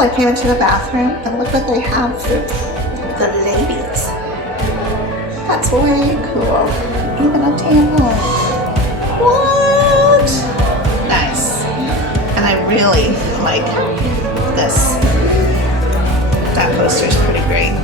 I came into the bathroom and look what they have for the ladies. That's way cool. Even a table. What? Nice. And I really like this. That poster is pretty great.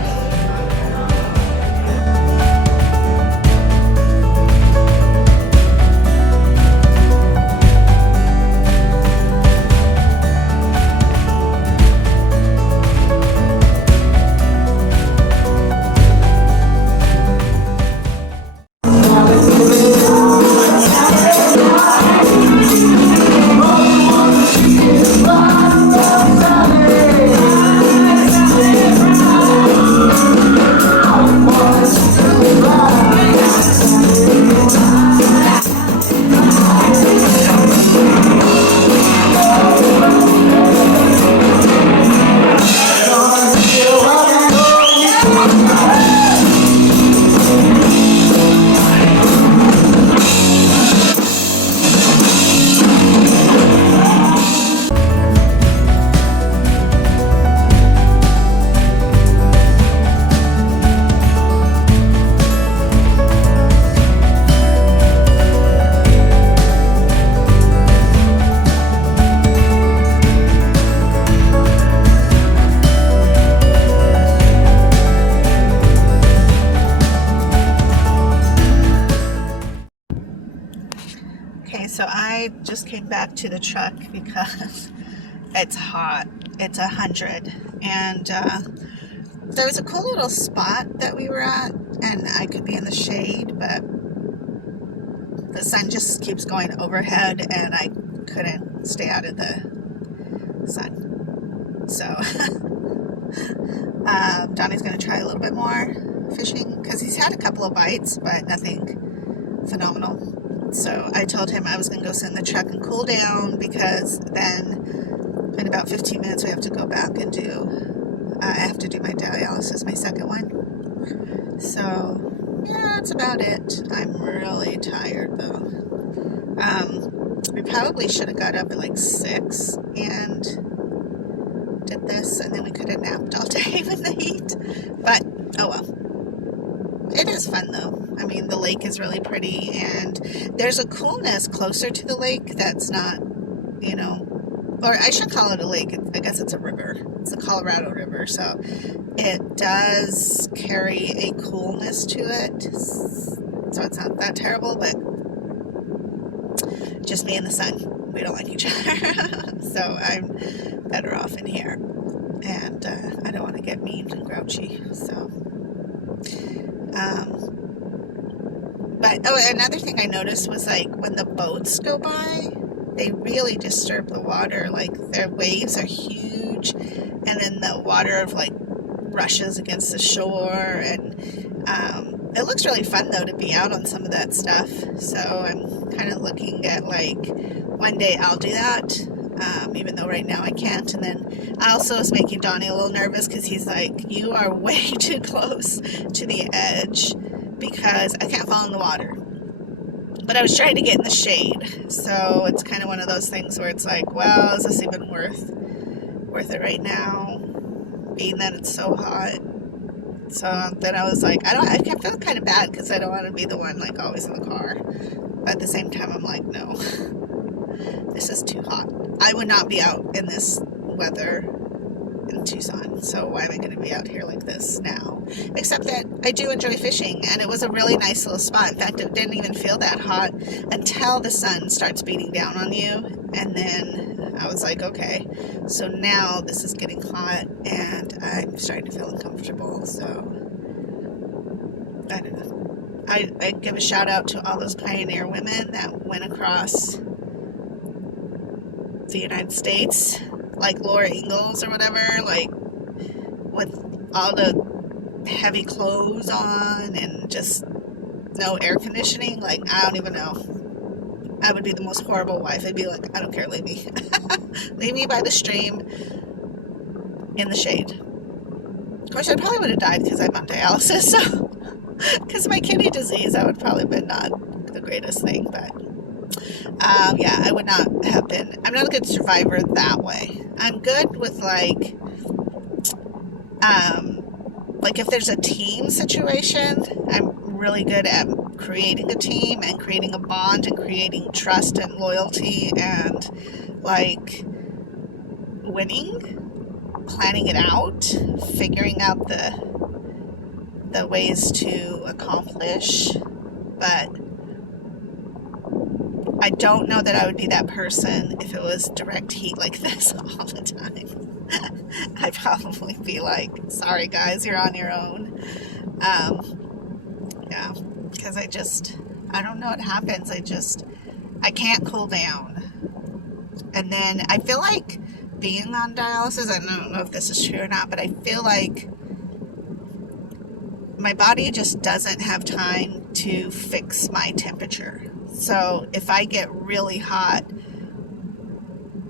Okay, so I just came back to the truck because it's hot. It's 100, and there was a cool little spot that we were at, and I could be in the shade, but the sun just keeps going overhead, and I couldn't stay out of the sun. So Donnie's going to try a little bit more fishing because he's had a couple of bites, but nothing phenomenal. So I told him I was going to go sit in the truck and cool down, because then in about 15 minutes we have to go back and I have to do my dialysis, my second one. So yeah, that's about it. I'm really tired though. We probably should have got up at like 6 and did this, and then we could have napped all day with the heat. But oh well. It is fun though. I mean, the lake is really pretty, and there's a coolness closer to the lake that's not, you know, or I should call it a lake. I guess it's a river. It's the Colorado River, so it does carry a coolness to it. So it's not that terrible, but just me and the sun, we don't like each other. So I'm better off in here, and I don't want to get mean and grouchy, so but oh, another thing I noticed was, like, when the boats go by, they really disturb the water. Like, their waves are huge, and then the water like rushes against the shore, and it looks really fun though to be out on some of that stuff. So I'm kind of looking at, like, one day I'll do that, even though right now I can't. And then I also was making Donnie a little nervous because he's like, you are way too close to the edge, because I can't fall in the water. But I was trying to get in the shade, so it's kind of one of those things where it's like, well, is this even worth it right now, being that it's so hot? So then I was like, I kept feeling kind of bad because I don't want to be the one, like, always in the car. But at the same time, I'm like, no, this is too hot. I would not be out in this weather in Tucson, so why am I going to be out here like this now? Except that I do enjoy fishing, and it was a really nice little spot. In fact, it didn't even feel that hot until the sun starts beating down on you, and then I was like, okay, so now this is getting hot, and I'm starting to feel uncomfortable. So I don't know. I give a shout out to all those pioneer women that went across the United States, like Laura Ingalls or whatever, like, with all the heavy clothes on and just no air conditioning. Like, I don't even know. I would be the most horrible wife. I'd be like, I don't care, leave me. Leave me by the stream in the shade. Of course, I probably would have died because I'm on dialysis, so because of my kidney disease, that would probably have been not the greatest thing, but yeah, I would not have been. I'm not a good survivor that way. I'm good with, like, Like if there's a team situation, I'm really good at creating a team and creating a bond and creating trust and loyalty and like winning, planning it out, figuring out the ways to accomplish. But I don't know that I would be that person if it was direct heat like this all the time. I'd probably be like, sorry guys, you're on your own. Yeah, because I don't know what happens. I can't cool down. And then I feel like being on dialysis, I don't know if this is true or not, but I feel like my body just doesn't have time to fix my temperature. So if I get really hot,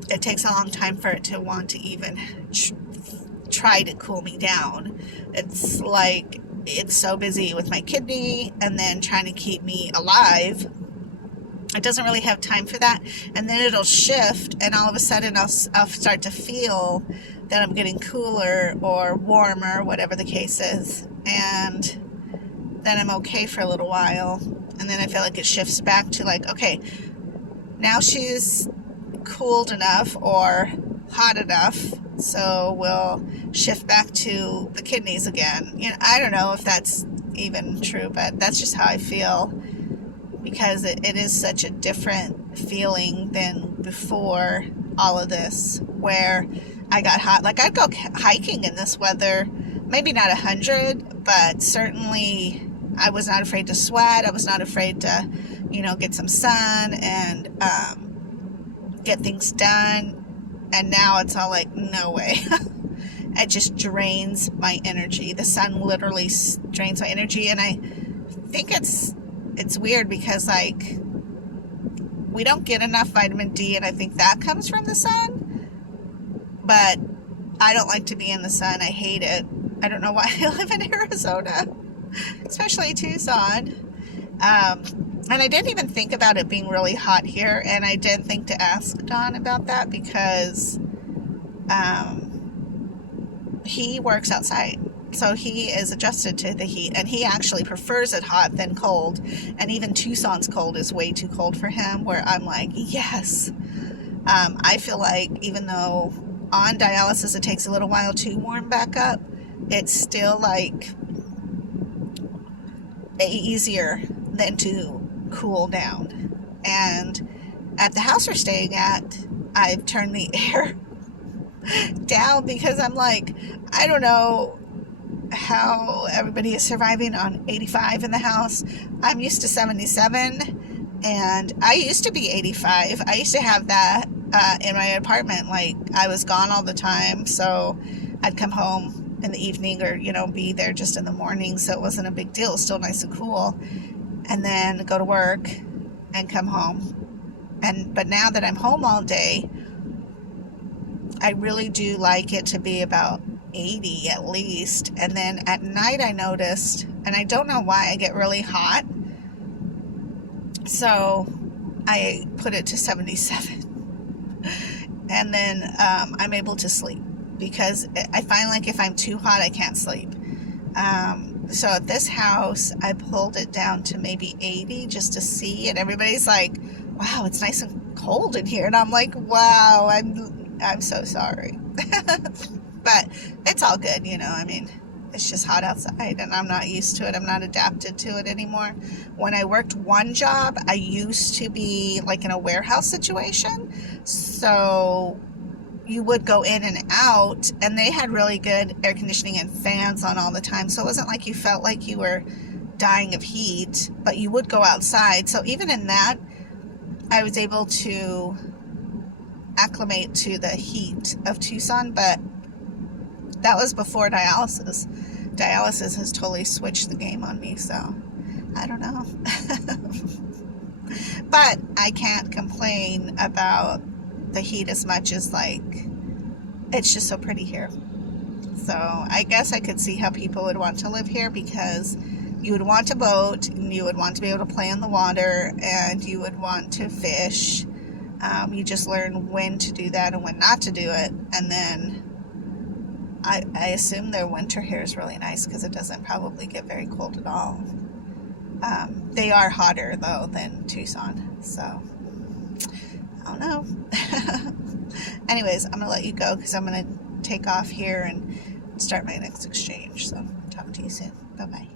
it takes a long time for it to want to even try to cool me down. It's like it's so busy with my kidney and then trying to keep me alive. It doesn't really have time for that. And then it'll shift, and all of a sudden I'll start to feel that I'm getting cooler or warmer, whatever the case is. And then I'm okay for a little while. And then I feel like it shifts back to like, okay, now she's cooled enough or hot enough, so we'll shift back to the kidneys again. You know, I don't know if that's even true, but that's just how I feel, because it is such a different feeling than before all of this, where I got hot. Like I'd go hiking in this weather, maybe not 100, but certainly I was not afraid to sweat. I was not afraid to, get some sun and get things done. And now it's all like, no way. It just drains my energy. The sun literally drains my energy. And I think it's weird because like we don't get enough vitamin D, and I think that comes from the sun. But I don't like to be in the sun. I hate it. I don't know why I live in Arizona, especially Tucson. And I didn't even think about it being really hot here, and I didn't think to ask Don about that because he works outside. So he is adjusted to the heat, and he actually prefers it hot than cold. And even Tucson's cold is way too cold for him, where I'm like, yes. I feel like even though on dialysis it takes a little while to warm back up, it's still like easier than to cool down. And at the house we're staying at, I've turned the air down because I'm like, I don't know how everybody is surviving on 85 in the house. I'm used to 77, and I used to be 85. I used to have that in my apartment. Like I was gone all the time, so I'd come home in the evening or be there just in the morning, so it wasn't a big deal. It was still nice and cool, and then go to work and come home. But now that I'm home all day, I really do like it to be about 80 at least. And then at night I noticed, and I don't know why, I get really hot, so I put it to 77. And then I'm able to sleep, because I find like if I'm too hot I can't sleep. So at this house I pulled it down to maybe 80 just to see, and everybody's like, wow, it's nice and cold in here. And I'm like, wow, I'm so sorry. But it's all good, I mean, it's just hot outside, and I'm not used to it. I'm not adapted to it anymore. When I worked one job, I used to be like in a warehouse situation, so you would go in and out, and they had really good air conditioning and fans on all the time, so it wasn't like you felt like you were dying of heat, but you would go outside. So even in that, I was able to acclimate to the heat of Tucson, but that was before dialysis. Dialysis has totally switched the game on me, so I don't know. But I can't complain about the heat as much as, like, it's just so pretty here. So I guess I could see how people would want to live here, because you would want a boat, and you would want to be able to play in the water, and you would want to fish. You just learn when to do that and when not to do it. And then I assume their winter here is really nice because it doesn't probably get very cold at all. They are hotter though than Tucson, so I don't know. Anyways, I'm gonna let you go because I'm gonna take off here and start my next exchange. So talk to you soon. Bye bye.